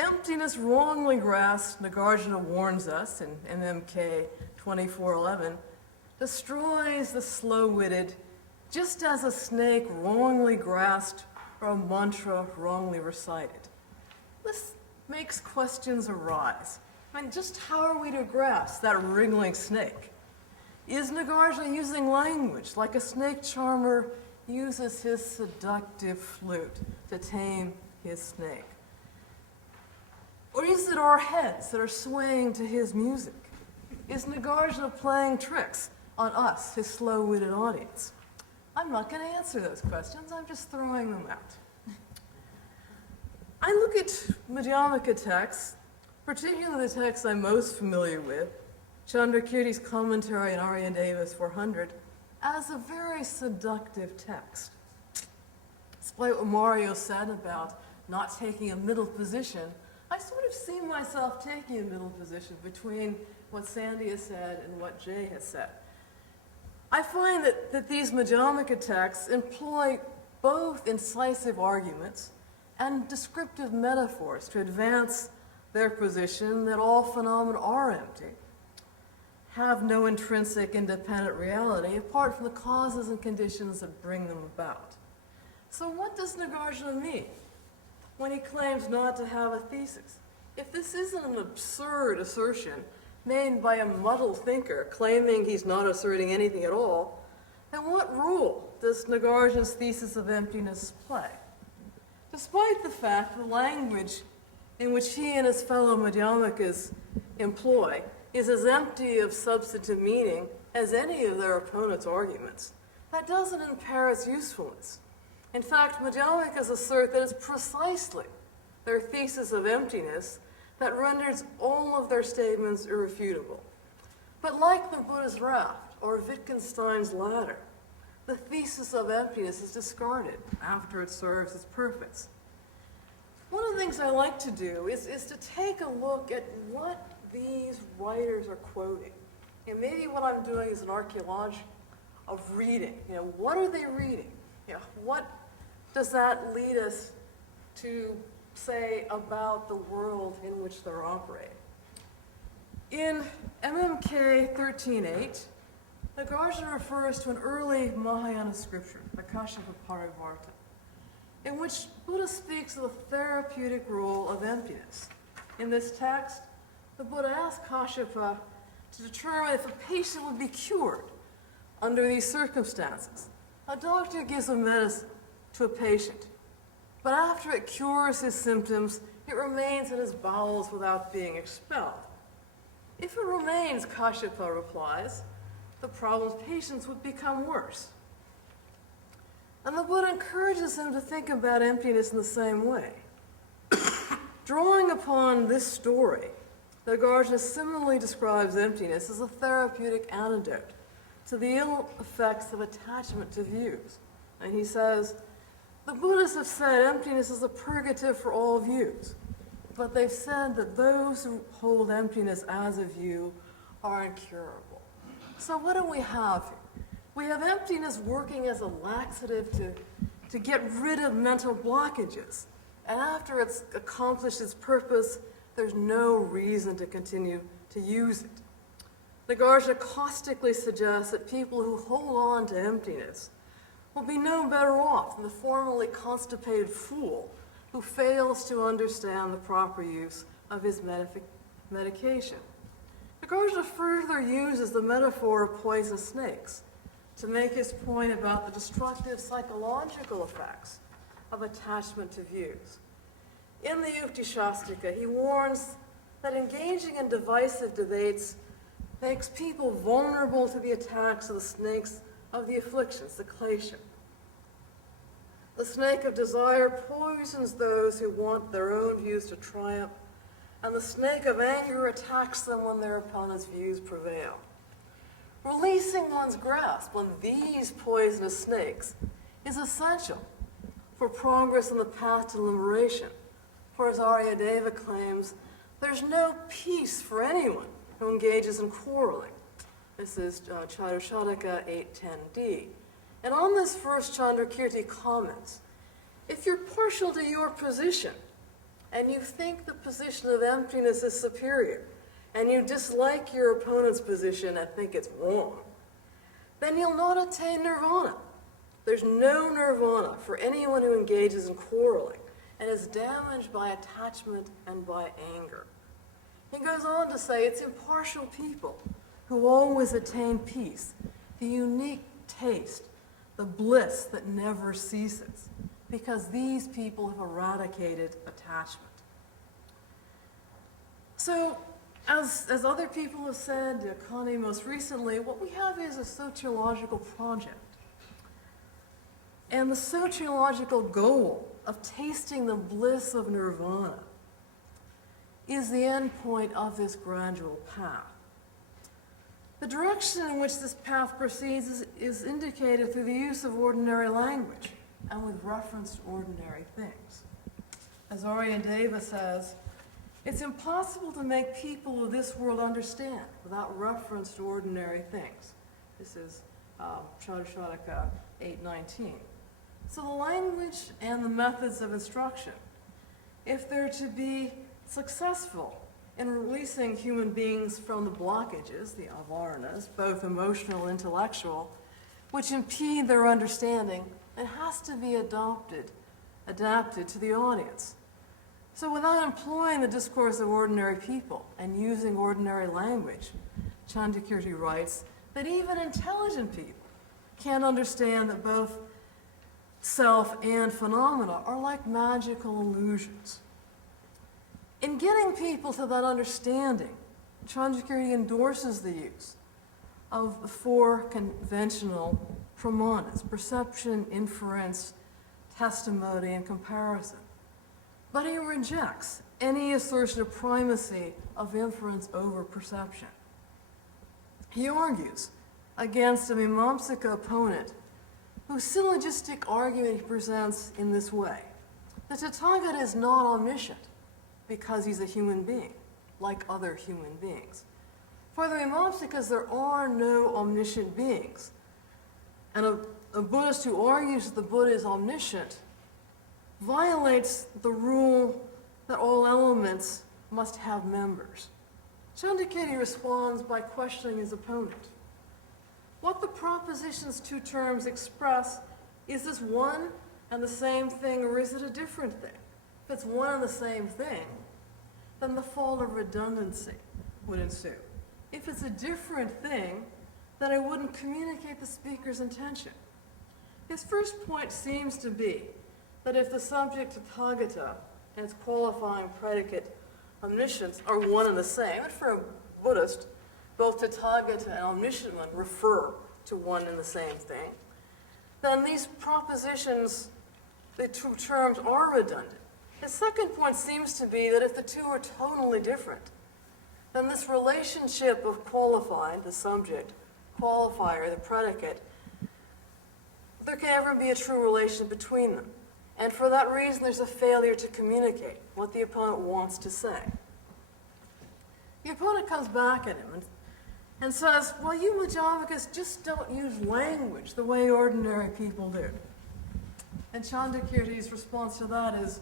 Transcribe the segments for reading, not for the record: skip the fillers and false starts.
emptiness wrongly grasped, Nagarjuna warns us in MMK 2411, destroys the slow-witted, just as a snake wrongly grasped or a mantra wrongly recited. This makes questions arise. I mean, just how are we to grasp that wriggling snake? Is Nagarjuna using language like a snake charmer uses his seductive flute to tame his snake? Or is it our heads that are swaying to his music? Is Nagarjuna playing tricks on us, his slow-witted audience? I'm not going to answer those questions, I'm just throwing them out. I look at Madhyamaka texts, particularly the text I'm most familiar with, Chandrakirti's commentary on Aryadeva's 400, as a very seductive text. Despite what Mario said about not taking a middle position, I sort of see myself taking a middle position between what Sandy has said and what Jay has said. I find that these Madhyamaka texts employ both incisive arguments and descriptive metaphors to advance their position that all phenomena are empty, have no intrinsic independent reality apart from the causes and conditions that bring them about. So what does Nagarjuna mean when he claims not to have a thesis? If this isn't an absurd assertion made by a muddled thinker claiming he's not asserting anything at all, then what role does Nagarjuna's thesis of emptiness play? Despite the fact the language in which he and his fellow Madhyamakas employ is as empty of substantive meaning as any of their opponents' arguments, that doesn't impair its usefulness. In fact, Madhyamakas assert that it's precisely their thesis of emptiness that renders all of their statements irrefutable. But like the Buddha's raft or Wittgenstein's ladder, the thesis of emptiness is discarded after it serves its purpose. One of the things I like to do is to take a look at what these writers are quoting. And maybe what I'm doing is an archaeology of reading. What are they reading? What does that lead us to say about the world in which they're operating? In MMK 13.8, Nagarjuna refers to an early Mahayana scripture, the Kashyapa Parivarta, in which Buddha speaks of the therapeutic role of emptiness. In this text, the Buddha asks Kashyapa to determine if a patient would be cured under these circumstances. A doctor gives a medicine to a patient, but after it cures his symptoms, it remains in his bowels without being expelled. If it remains, Kashyapa replies, the problem's patients would become worse. And the Buddha encourages him to think about emptiness in the same way. Drawing upon this story, Nagarjuna similarly describes emptiness as a therapeutic antidote to the ill effects of attachment to views. And he says, the Buddhists have said emptiness is a purgative for all views, but they've said that those who hold emptiness as a view are incurable. So what do we have here? We have emptiness working as a laxative to get rid of mental blockages. And after it's accomplished its purpose, there's no reason to continue to use it. Nagarjuna caustically suggests that people who hold on to emptiness will be no better off than the formerly constipated fool who fails to understand the proper use of his medication. Nagarjuna further uses the metaphor of poisonous snakes to make his point about the destructive psychological effects of attachment to views. In the Yukti Shastika, he warns that engaging in divisive debates makes people vulnerable to the attacks of the snakes of the afflictions, the klesha. The snake of desire poisons those who want their own views to triumph, and the snake of anger attacks them when their opponent's views prevail. Releasing one's grasp on these poisonous snakes is essential for progress on the path to liberation. For as Aryadeva claims, there's no peace for anyone who engages in quarreling. This is Chaturshadika 810d. And on this verse, Chandrakirti comments, if you're partial to your position, and you think the position of emptiness is superior, and you dislike your opponent's position and think it's wrong, then you'll not attain nirvana. There's no nirvana for anyone who engages in quarreling and is damaged by attachment and by anger. He goes on to say it's impartial people who always attain peace, the unique taste, the bliss that never ceases, because these people have eradicated attachment. So, as other people have said, Connie most recently, what we have is a sociological project. And the sociological goal of tasting the bliss of nirvana is the end point of this gradual path. The direction in which this path proceeds is indicated through the use of ordinary language and with reference to ordinary things. As Arya Deva says, it's impossible to make people of this world understand without reference to ordinary things. This is Chaudhary 8:19. So the language and the methods of instruction, if they're to be successful in releasing human beings from the blockages, the avaranas, both emotional and intellectual, which impede their understanding, it has to be adapted to the audience. So without employing the discourse of ordinary people and using ordinary language, Chandrakirti writes that even intelligent people can't understand that both self and phenomena are like magical illusions. In getting people to that understanding, Chandrakirti endorses the use of the four conventional pramanas: perception, inference, testimony, and comparison. But he rejects any assertion of primacy of inference over perception. He argues against a Mimamsaka opponent whose syllogistic argument he presents in this way. The Tathagata is not omniscient because he's a human being, like other human beings. For the Mimamsakas, there are no omniscient beings. And a Buddhist who argues that the Buddha is omniscient violates the rule that all elements must have members. Chandrakirti responds by questioning his opponent. What the proposition's two terms express, is this one and the same thing, or is it a different thing? If it's one and the same thing, then the fault of redundancy would ensue. If it's a different thing, then I wouldn't communicate the speaker's intention. His first point seems to be that if the subject Tathagata and its qualifying predicate omniscience are one and the same, and for a Buddhist, both Tathagata and omniscient one refer to one and the same thing, then these propositions, the two terms, are redundant. His second point seems to be that if the two are totally different, then this relationship of qualified, the subject, qualifier, the predicate, there can never be a true relation between them. And for that reason, there's a failure to communicate what the opponent wants to say. The opponent comes back at him and says, well, you Madhyamakas just don't use language the way ordinary people do. And Chandrakirti's response to that is,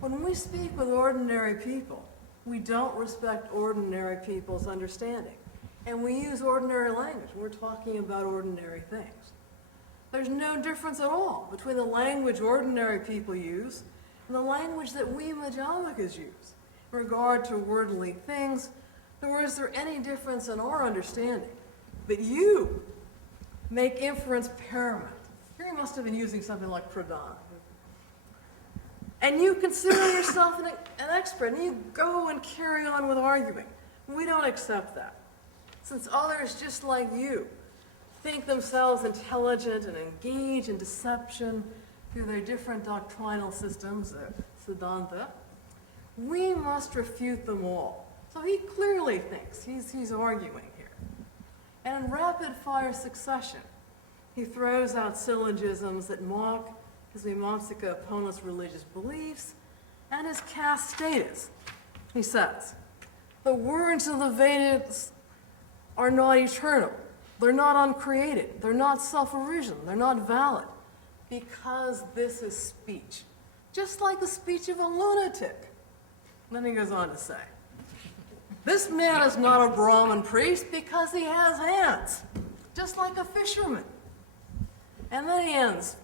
when we speak with ordinary people, we don't respect ordinary people's understanding. And we use ordinary language when we're talking about ordinary things. There's no difference at all between the language ordinary people use and the language that we Madhyamakas use in regard to worldly things, nor is there any difference in our understanding. But you make inference paramount. Here he must have been using something like pradana. And you consider yourself an expert, and you go and carry on with arguing. We don't accept that. Since others, just like you, think themselves intelligent and engage in deception through their different doctrinal systems, Siddhanta, we must refute them all. So he clearly thinks he's arguing here. And in rapid-fire succession, he throws out syllogisms that mock his Mimamsaka opponent's religious beliefs and his caste status. He says, the words of the Vedas are not eternal. They're not uncreated. They're not self-origin. They're not valid. Because this is speech. Just like the speech of a lunatic. Then he goes on to say, this man is not a Brahmin priest because he has hands, just like a fisherman. And then he ends,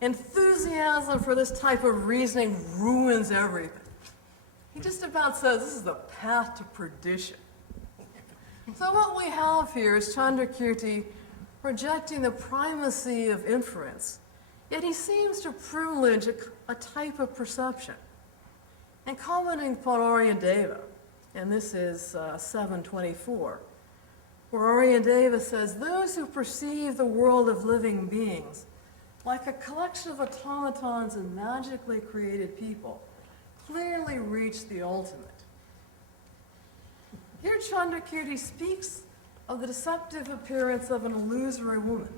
enthusiasm for this type of reasoning ruins everything. He just about says this is the path to perdition. So what we have here is Chandrakirti projecting the primacy of inference, yet he seems to privilege a type of perception. And commenting upon Aryadeva, and this is 724, where Aryadeva says, those who perceive the world of living beings like a collection of automatons and magically created people clearly reach the ultimate. Here Chandrakirti speaks of the deceptive appearance of an illusory woman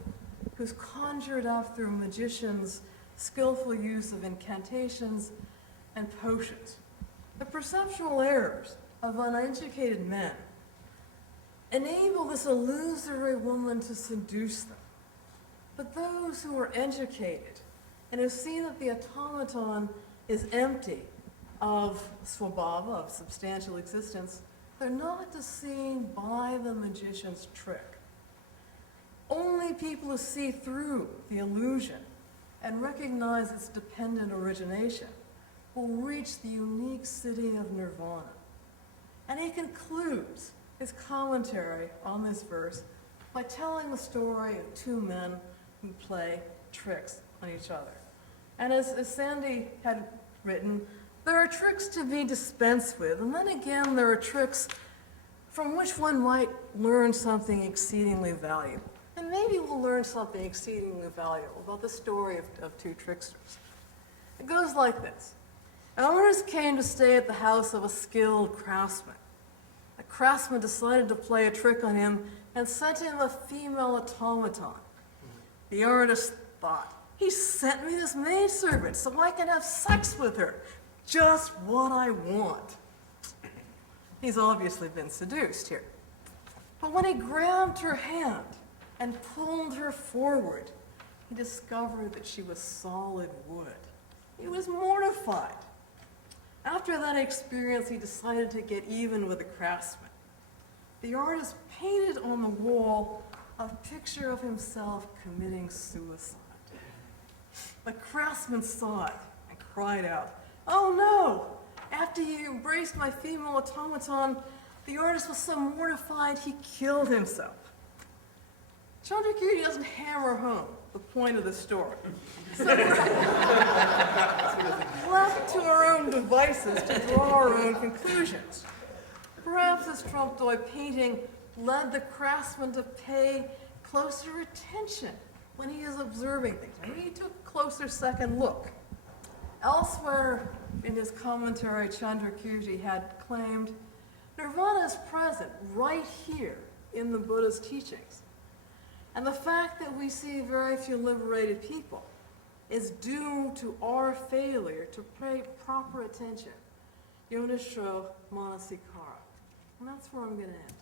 who's conjured up through magicians' skillful use of incantations and potions. The perceptual errors of uneducated men enable this illusory woman to seduce them. But those who are educated and have seen that the automaton is empty of svabhava, of substantial existence, they're not deceived by the magician's trick. Only people who see through the illusion and recognize its dependent origination will reach the unique city of nirvana. And he concludes his commentary on this verse by telling the story of two men who play tricks on each other. And as Sandy had written, there are tricks to be dispensed with, and then again there are tricks from which one might learn something exceedingly valuable. And maybe we'll learn something exceedingly valuable about the story of two tricksters. It goes like this. An artist came to stay at the house of a skilled craftsman. The craftsman decided to play a trick on him and sent him a female automaton. The artist thought, he sent me this maidservant so I can have sex with her. Just what I want. He's obviously been seduced here. But when he grabbed her hand and pulled her forward, he discovered that she was solid wood. He was mortified. After that experience, he decided to get even with the craftsman. The artist painted on the wall a picture of himself committing suicide. The craftsman saw it and cried out, "Oh no! After you embraced my female automaton, the artist was so mortified he killed himself." Chandrakirti doesn't hammer home the point of the story. So we're left to our own devices to draw our own conclusions. Perhaps this Trompe-l'oeil painting led the craftsman to pay closer attention when he is observing things. Maybe he took a closer second look. Elsewhere in his commentary, Chandrakirti had claimed, Nirvana is present right here in the Buddha's teachings. And the fact that we see very few liberated people is due to our failure to pay proper attention. Yonisho Manasikara. And that's where I'm going to end.